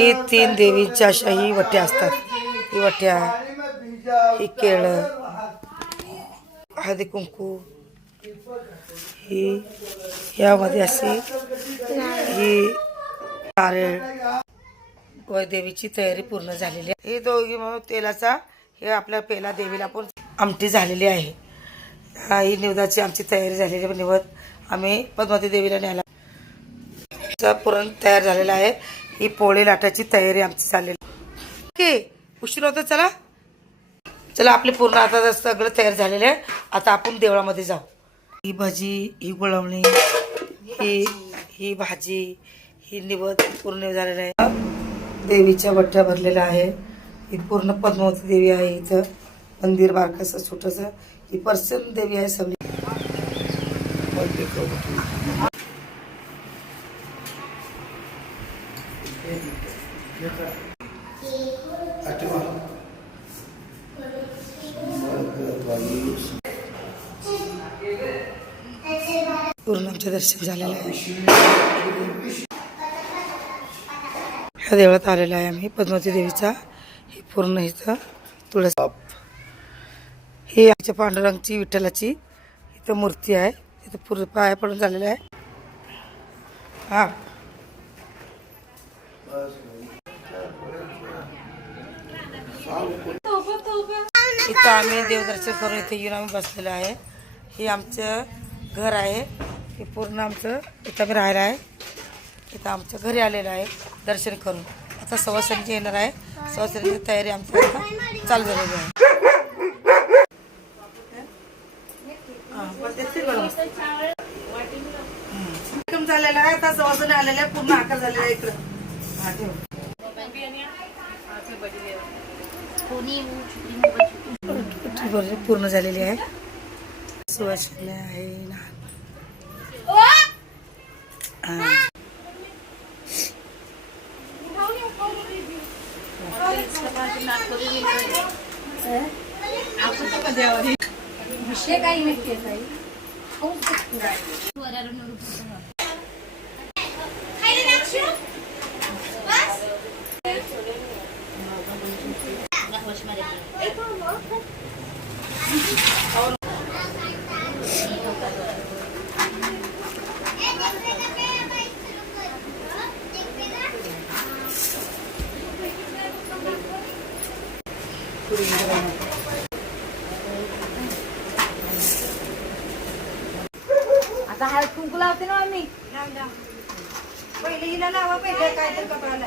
ही 3 देवीच्या अशाही वट्या असतात. ही वट्या, ही केळं, हळदी कुंकू, ही यामध्ये अशी ही नारळ व देवीची तयारी पूर्ण झालेली आहे. हे दोघी म्हणून तेलाचा हे आपल्या पेला देवीला पण आमटी झालेली आहे. ही निवदाची आमची तयारी झालेली आहे. निवद आम्ही पद्मावती देवीला न्यायला पुरण तयार झालेला आहे. ही पोळी लाटायची तयारी आमची चाललेली की उशीर होतो. चला चला आपली पूर्ण आता सगळं तयार झालेलं आहे. आता आपण देवळामध्ये जाऊ. ही भजी, ही गुळवणी, ही भाजी, ही निवद पूर्ण झालेलं आहे. देवीच्या वट्या भरलेल्या आहे. ही पूर्ण पद्मावती देवी आहे. इथं मंदिर बारकसं छोटंसं. ही प्रसन्न देवी आहे सगळी. पूर्ण आमचे दर्शन झालेलं आहे. ह्या देवळात आलेला आहे आम्ही पद्मावती देवीचा. ही पूर्ण इथं तुळस, ही आमच्या पांडुरंगाची विठ्ठलाची इथं मूर्ती आहे. इथं पूर्ण पाया पडून झालेलं आहे. हा इथं आम्ही देवदर्शन करून इथे येऊन आम्ही बसलेलो आहे. हे आमचं घर आहे. हे पूर्ण आमचं इथं आम्ही राहायला आहे. इथं आमच्या घरी आलेलं आहे दर्शन करून. आता सवासणीची येणार आहे. सवासणीची तयारी आमची आता चालू झालेली आहे. झालेला आहे. आता सवासणी आलेल्या आहे. पूर्ण आकार झालेला आहे इकडं. पूर्ण झालेली आहे. सुवासिनी आहे लहान. आता हळद कुंकू लावते ना आम्ही. पहिले हिला लावा, पहिले काय तर कपडाला.